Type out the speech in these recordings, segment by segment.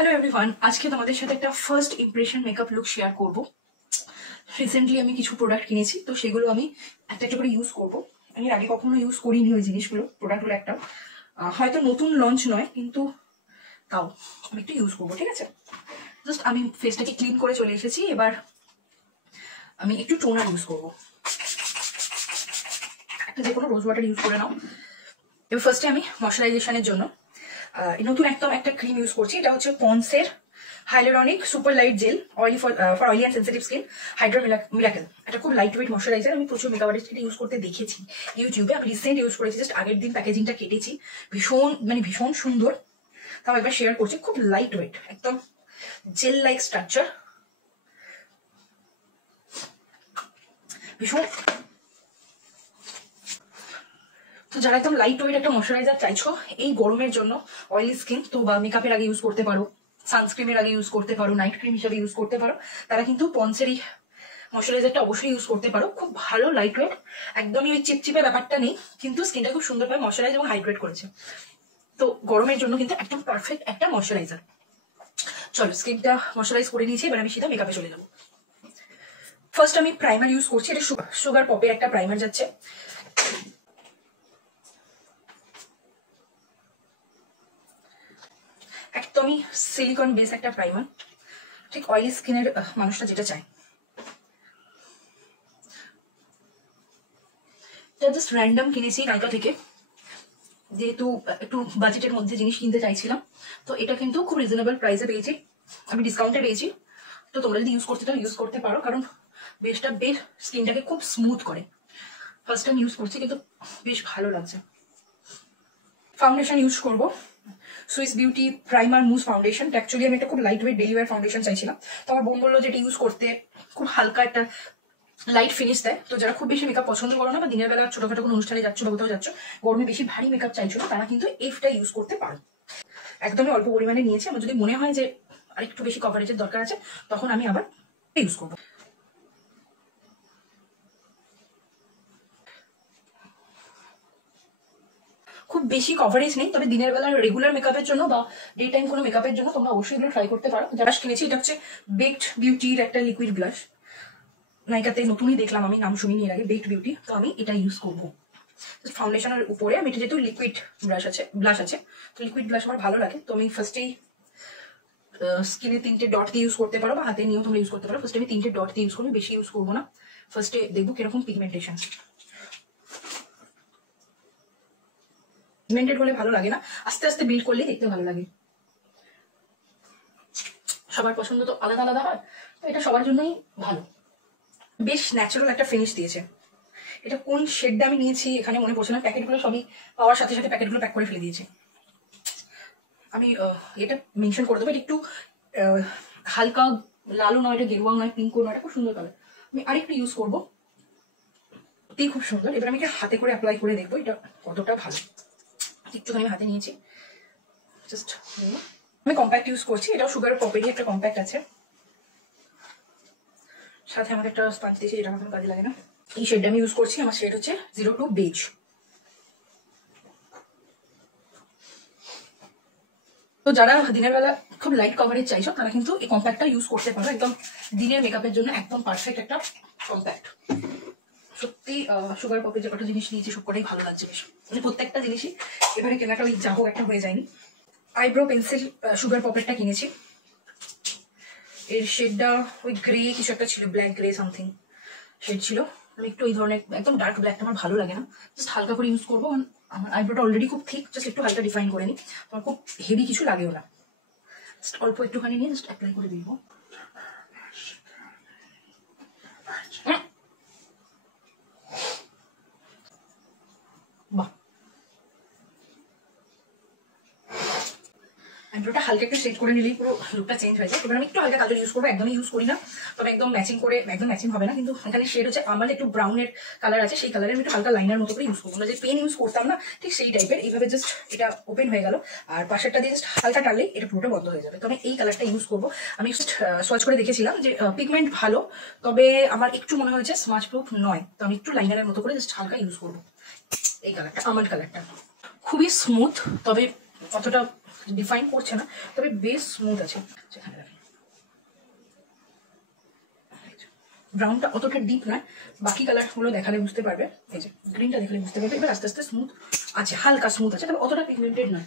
Hello everyone, আজকে তোমাদের সাথে একটা first impression makeup look share করব। রিসেন্টলি আমি কিছু প্রোডাক্ট কিনেছি, তো সেগুলো আমি একটা একটা করে ইউজ করব। আমি আগে কখনো ইউজ করিনি ওই জিনিসগুলো, প্রোডাক্টগুলো একটা হয়তো নতুন লঞ্চ নয়, কিন্তু তাও আমি একটু ইউজ করবো। ঠিক আছে, জাস্ট আমি ফেসটাকে ক্লিন করে চলে এসেছি। এবার আমি একটু টোনার ইউজ করবো, একটা যে কোনো রোজ ওয়াটার ইউজ করে নাও। এবার ফার্স্টে আমি ময়শ্চারাইজেশনের জন্য নতুন একদম একটা ক্রিম ইউজ করছি। এটা হচ্ছে পন্সের hyaluronic super light gel oily for oily and sensitive skin hydra miracle. এটা খুব লাইট ওয়েট ময়শ্চারাইজার। আমি প্রচুর মেকআপ আর্টিস্ট ইউজ করতে দেখেছি ইউটিউবে। আমি রিসেন্ট ইউজ করেছি, জাস্ট আগের দিন প্যাকেজিংটা কেটেছি। ভীষণ সুন্দর। তাও একবার শেয়ার করছি। খুব লাইট ওয়েট, একদম জেল লাইক স্ট্রাকচার, ভীষণ। তো যারা একদম লাইট ওয়েট একটা ময়শ্চারাইজার চাইছো এই গরমের জন্য, অয়েলি স্কিন তো, বা মেকআপের আগে ইউজ করতে পারো, সানস্ক্রিনের আগে ইউজ করতে পারো, নাইট ক্রিম হিসেবে ইউজ করতে পারো, তারা কিন্তু পন্সের এই ময়শ্চারাইজারটা অবশ্যই ইউজ করতে পারো। খুব ভালো লাইট ওয়েট, একদমই ওই চিপচিপে ব্যাপারটা নেই, কিন্তু স্কিনটা খুব সুন্দরভাবে ময়শ্চারাইজ এবং হাইড্রেট করেছে। তো গরমের জন্য কিন্তু একদম পারফেক্ট একটা ময়শ্চারাইজার। চলো, স্কিনটা ময়শ্চারাইজ করে নিয়েছি, এবার আমি সিধা মেকআপে চলে যাবো। ফার্স্ট আমি প্রাইমার ইউজ করছি। এটা সুগার পপের একটা প্রাইমার যাচ্ছে। একদমই সিলিকন বেস একটা প্রাইমার, ঠিক অয়েলি স্কিনের মানুষটা যেটা চায়। জাস্ট র্যান্ডম কিনেছি নাইকা থেকে, যেহেতু একটু বাজেটের মধ্যে জিনিস কিনতে চাইছিলাম। তো এটা কিন্তু খুব রিজনেবল প্রাইসে পেয়েছি, আমি ডিসকাউন্টে পেয়েছি। তো তোমরা যদি ইউজ করতে চাও ইউজ করতে পারো, কারণ বেসটা বেশ স্কিনটাকে খুব স্মুথ করে। ফার্স্ট টাইম ইউজ করছি, কিন্তু বেশ ভালো লাগছে। ফাউন্ডেশন ইউজ করবো, Swiss beauty primer mousse foundation. Actually আমি একটা খুব lightweight daily wear foundation চাইছিলাম। তো আমার বোন বললো যে এটা ইউজ করতে খুব হালকা একটা লাইট ফিনিশ দেয়। তো যারা খুব বেশি মেকআপ পছন্দ করো না, বা দিনের বেলা ছোটখাটো কোনো অনুষ্ঠানে যাচ্ছ বা কোথাও যাচ্ছ, গরমে বেশি ভারী মেকআপ চাইছো না, তারা কিন্তু এফটা ইউজ করতে পারো। একদমই অল্প পরিমাণে নিয়েছি। আমার যদি মনে হয় যে আরেকটু বেশি কভারেজের দরকার আছে, তখন আমি আবার ইউজ করবো। খুব বেশি কভারেজ নেই, তবে দিনের বেলা রেগুলার মেকআপের জন্য বা ডে টাইম কোনো মেকআপের জন্য তোমরা অবশ্যই এগুলো ট্রাই করতে পারো। যারা কিনেছি, এটা হচ্ছে বেকড বিউটির একটা লিকুইড ব্লাশ। নাইকাতে নতুনই দেখলাম, আমি নাম শুনিনি এর আগে, বেকড বিউটি। তো আমি এটা ইউজ করবো ফাউন্ডেশনের উপরে। আমি এটা যেহেতু লিকুইড ব্লাশ আছে, তো লিকুইড ব্লাশ আমার ভালো লাগে। তো আমি ফার্স্টেই স্কিনে 3টে ডট দিয়ে ইউজ করতে পারো, বা হাতে নিয়েও তোমরা ইউজ করতে পারো। ফার্স্টে আমি 3টে ডট দিয়ে ইউজ করবো, বেশি ইউজ করবো না। ফার্স্টে দেখবো কিরকম পিগমেন্টেশন। পিগমেন্টেড হলে ভালো লাগে না, আস্তে আস্তে বিল্ড করলেই দেখতে ভালো লাগে। সবার পছন্দ তো আলাদা আলাদা হয়, তো এটা সবার জন্যই ভালো। বেশ ন্যাচারাল একটা ফিনিশ দিয়েছে। এটা কোন শেডটা আমি নিয়েছি এখানে মনে পড়ছে না, প্যাকেটগুলো সবই পাওয়ার সাথে সাথে প্যাকেটগুলো প্যাক করে ফেলে দিয়েছে। আমি এটা মেনশন করে দেবো। এটা একটু হালকা লালও নয়, এটা গেরুয়াও নয়, পিঙ্কও নয়, এটা খুব সুন্দর কালার। আমি আরেকটু ইউজ করবো, খুব সুন্দর। এবার আমি এটা হাতে করে অ্যাপ্লাই করে দেখবো এটা কতটা ভালো। একটুখানি আমি হাতে নিয়েছি, জাস্ট আমি কম্প্যাক্ট ইউজ করছি। এটাও সুগার পপেরই একটা কম্প্যাক্ট আছে, সাথে আমাকে একটা স্পঞ্জ দিয়েছি, যেটা আমার কোনো কাজে লাগে না। এই শেডটা আমি ইউজ করছি, আমার শেড হচ্ছে 02 বেজ। তো যারা দিনের বেলা খুব লাইট কভারেজ চাইছো, তারা কিন্তু এই কম্প্যাক্টটা ইউজ করতে পারো। একদম দিনের মেকআপের জন্য একদম পারফেক্ট একটা কম্প্যাক্ট। সত্যি সুগার পপের যে কটা জিনিস নিয়েছি সবকটাই ভালো লাগছে বেশ, মানে প্রত্যেকটা জিনিসই এবারে কেনাটা ওই যা হোক একটা হয়ে যায়নি। আইব্রো পেন্সিল সুগার পপেরটা কিনেছি, এর শেডটা ওই গ্রে কিছু একটা ছিল, ব্ল্যাক গ্রে সামথিং শেড ছিল। আমি একটু ওই ধরনের একদম ডার্ক ব্ল্যাকটা আমার ভালো লাগে না, জাস্ট হালকা করে ইউজ করবো। আমার আইব্রোটা অলরেডি খুব থিক, জাস্ট একটু হালকা ডিফাইন করে নিই। আমার খুব হেভি কিছু লাগেও না, জাস্ট অল্প একটুখানি নিয়ে জাস্ট অ্যাপ্লাই করে দিব। বাহ, আইব্রোটা হালকা একটু সেট করে নিলেই পুরো লুকটা চেঞ্জ হয়ে যায়। এবার আমি একটু হালকা কাজল ইউজ করবো, একদমই ইউজ করি না, তবে একদম ম্যাচিং করে, একদম ম্যাচিং হবে না কিন্তু। এখানে শেড হচ্ছে আমার একটু ব্রাউনের কালার আছে, সেই কালারের আমি একটু হালকা লাইনার মতো করে ইউজ করবো। আমরা যে পেন ইউজ করতাম না, ঠিক সেই টাইপের। এইভাবে জাস্ট এটা ওপেন হয়ে গেল, আর পাশেরটা দিয়ে জাস্ট হালকা টানলেই এটা পুরোটা বন্ধ হয়ে যাবে। তো আমি এই কালারটা ইউজ করবো। আমি জাস্ট সোয়াচ করে দেখেছিলাম যে পিগমেন্ট ভালো, তবে আমার একটু মনে হয়েছে স্মাচ প্রুফ নয়। তো আমি একটু লাইনারের মতো করে জাস্ট হালকা ইউজ করবো এই কালারটা, আমন্ড কালারটা। খুবই স্মুথ, তবে অতটা ডিফাইন করছে না, তবে বেশ স্মুথ আছে। ব্রাউনটা অতটা ডিপ নয়, বাকি কালারগুলো দেখালে বুঝতে পারবে, এই যে গ্রিনটা দেখলে বুঝতে পারবে। এবার আস্তে আস্তে স্মুথ আছে, হালকা স্মুথ আছে, তবে অতটা পিগমেন্টেড নয়।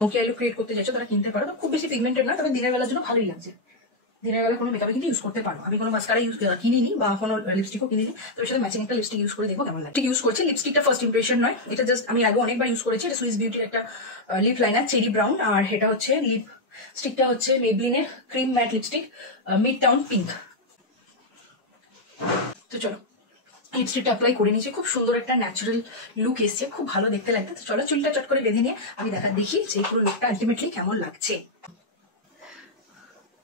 নোকিয়া লুক ক্রিয়েট করতে চাইছো তারা কিনতে পারো, খুব বেশি পিগমেন্টেড না, তবে দিনের বেলার জন্য ভালোই লাগছে। দিনের বেলা কোনো মেকআপে কিন্তু ইউজ করতে পারো। আমি কোনো মাস্কারা কিনিনি বা কোনো লিপস্টিকও কিনিনি, তো এর সাথে ম্যাচিং একটা লিপস্টিক ইউজ করে দেখবো কেমন লাগে। ইউজ করছি লিপস্টিকটা ফার্স্ট ইমপ্রেশন নয়, এটা জাস্ট আমি আগে অনেকবার ইউজ করেছি। এটা সুইস বিউটির একটা লিপ লাইনার চেরি ব্রাউন, আর এটা হচ্ছে লিপ স্টিকটা হচ্ছে মেবলিনের cream matte lipstick mid town pink. তো চলো লিপস্টিকটা অ্যাপ্লাই করে নিয়েছি, খুব সুন্দর একটা ন্যাচারাল লুক এসছে, খুব ভালো দেখতে লাগছে। তো চলো চুলটা চট করে বেঁধে নিয়ে আমি দেখি যে পুরো লুকটা আলটিমেটলি কেমন লাগছে।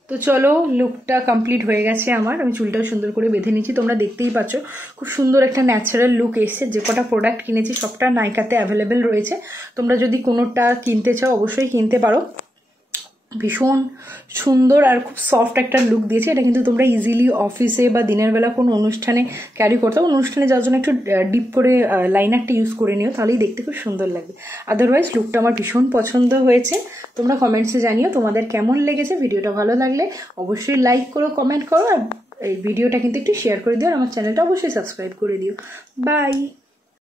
তো চলো লুকটা কমপ্লিট হয়ে গেছে আমার, আমি চুলটাও সুন্দর করে বেঁধে নিয়েছি, তোমরা দেখতেই পাচ্ছ খুব সুন্দর একটা ন্যাচারাল লুক এসছে। যে কটা প্রোডাক্ট কিনেছি সবটা নাইকাতে অ্যাভেলেবেল রয়েছে, তোমরা যদি কোনোটা কিনতে চাও অবশ্যই কিনতে পারো। ভীষণ সুন্দর আর খুব সফট একটা লুক দিয়েছে। এটা কিন্তু তোমরা ইজিলি অফিসে বা দিনের বেলা কোনো অনুষ্ঠানে ক্যারি করতে হবে। অনুষ্ঠানে যাওয়ার জন্য একটু ডিপ করে লাইনারটা ইউজ করে নিও, তাহলেই দেখতে খুব সুন্দর লাগবে। আদারওয়াইজ লুকটা আমার ভীষণ পছন্দ হয়েছে। তোমরা কমেন্টসে জানিও তোমাদের কেমন লেগেছে। ভিডিওটা ভালো লাগলে অবশ্যই লাইক করো, কমেন্ট করো, আর এই ভিডিওটা কিন্তু একটু শেয়ার করে দিও, আর আমার চ্যানেলটা অবশ্যই সাবস্ক্রাইব করে দিও। বাই।